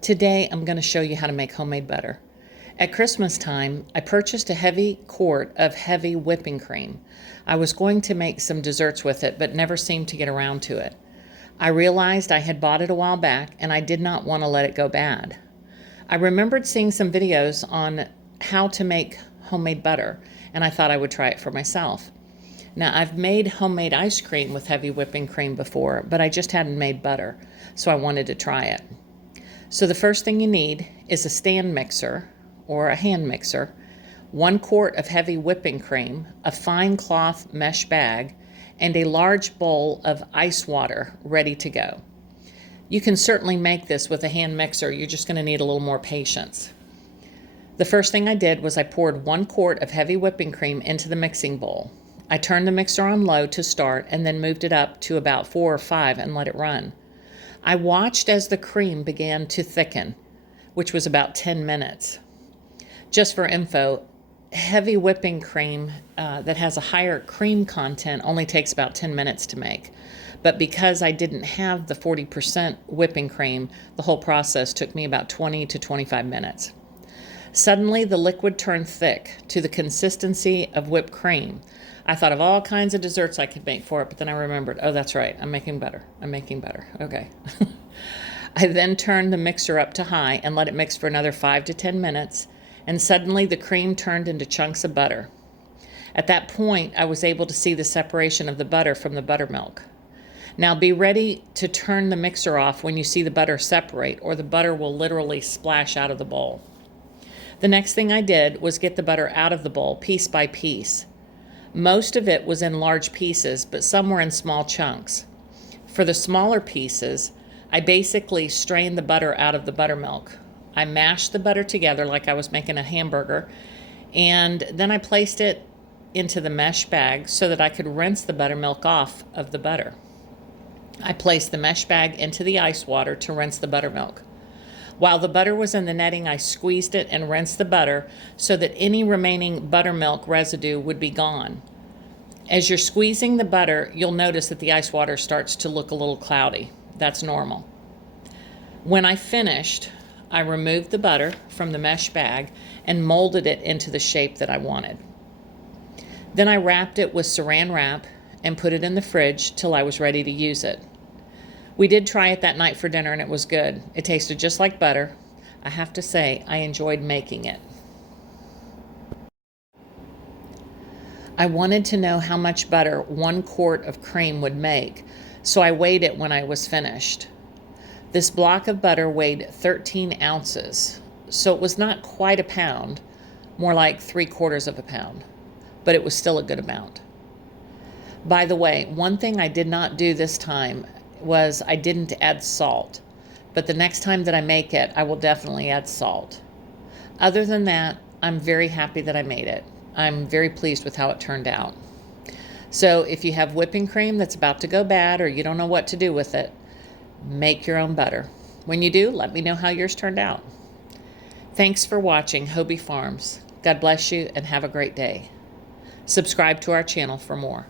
Today I'm going to show you how to make homemade butter. At Christmas time, I purchased a heavy quart of heavy whipping cream. I was going to make some desserts with it, but never seemed to get around to it. I realized I had bought it a while back and I did not want to let it go bad. I remembered seeing some videos on how to make homemade butter, and I thought I would try it for myself. Now, I've made homemade ice cream with heavy whipping cream before, but I just hadn't made butter, so I wanted to try it. So the first thing you need is a stand mixer or a hand mixer, 1 quart of heavy whipping cream, a fine cloth mesh bag, and a large bowl of ice water ready to go. You can certainly make this with a hand mixer, you're just going to need a little more patience. The first thing I did was I poured 1 quart of heavy whipping cream into the mixing bowl. I turned the mixer on low to start and then moved it up to about 4 or 5 and let it run. I watched as the cream began to thicken, which was about 10 minutes. Just for info, heavy whipping cream that has a higher cream content only takes about 10 minutes to make. But because I didn't have the 40% whipping cream, the whole process took me about 20 to 25 minutes. Suddenly, the liquid turned thick to the consistency of whipped cream. I thought of all kinds of desserts I could make for it, but then I remembered, oh, that's right, I'm making butter. Okay. I then turned the mixer up to high and let it mix for another 5 to 10 minutes, and suddenly the cream turned into chunks of butter. At that point, I was able to see the separation of the butter from the buttermilk. Now be ready to turn the mixer off when you see the butter separate, or the butter will literally splash out of the bowl. The next thing I did was get the butter out of the bowl piece by piece. Most of it was in large pieces, but some were in small chunks. For the smaller pieces, I basically strained the butter out of the buttermilk. I mashed the butter together like I was making a hamburger, and then I placed it into the mesh bag so that I could rinse the buttermilk off of the butter. I placed the mesh bag into the ice water to rinse the buttermilk. While the butter was in the netting, I squeezed it and rinsed the butter so that any remaining buttermilk residue would be gone. As you're squeezing the butter, you'll notice that the ice water starts to look a little cloudy. That's normal. When I finished, I removed the butter from the mesh bag and molded it into the shape that I wanted. Then I wrapped it with saran wrap and put it in the fridge till I was ready to use it. We did try it that night for dinner and it was good. It tasted just like butter. I have to say, I enjoyed making it. I wanted to know how much butter 1 quart of cream would make, so I weighed it when I was finished. This block of butter weighed 13 ounces, so it was not quite a pound, more like 3/4 of a pound, but it was still a good amount. By the way, one thing I did not do this time was I didn't add salt, but the next time that I make it, I will definitely add salt. Other than that, I'm very happy that I made it. I'm very pleased with how it turned out. So if you have whipping cream that's about to go bad or you don't know what to do with it, make your own butter. When you do, let me know how yours turned out. Thanks for watching Hobie Farms. God bless you and have a great day. Subscribe to our channel for more.